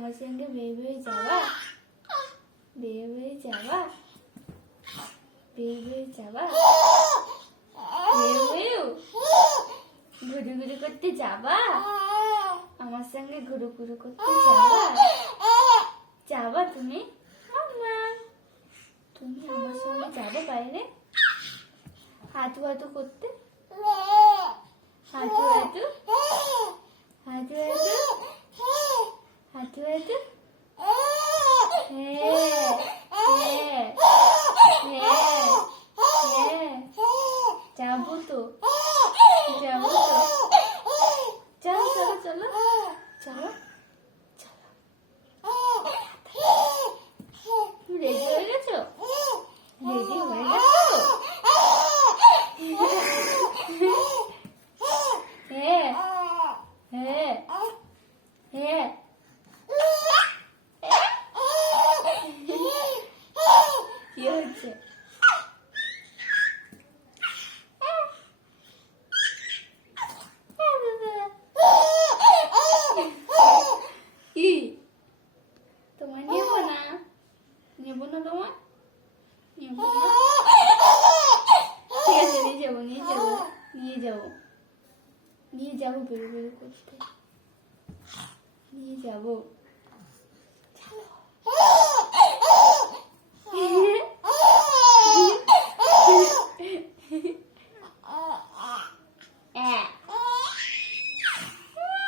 আমার সঙ্গে বেয়ে বেয়ে যাবা? বেয়ে বেয়ে যাবা? বেয়ে বেয়ে যাবা? বেয়ে বেয়ে ঘুরু ঘুরু করতে যাবা? আমার সঙ্গে ঘুরু ঘুরু করতে যাবা? যাবা তুমি? মাম্মা তুমি আমার সঙ্গে যাবে বাইরে হাঁটু হাঁটু করতে? হাঁটু হাঁটু হাঁটু হাঁটু হাঁটু হাঁটু হ্যাঁ হ্যাঁ হ্যাঁ হ্যাঁ যাবো তো যাবো তো চলো চলো চলো চলো চলো রেডি হয়ে গেছো? রেডি হয়ে গেছো? হ্যাঁ হ্যাঁ হ্যাঁ কি হচ্ছে? কি তোমার নেবো না? নেবো না তোমার? নেবো না? ঠিক আছে নিয়ে যাবো নিয়ে যাবো নিয়ে যাবো নিয়ে যাবো বেরো বেরো করতে নিয়ে যাবো।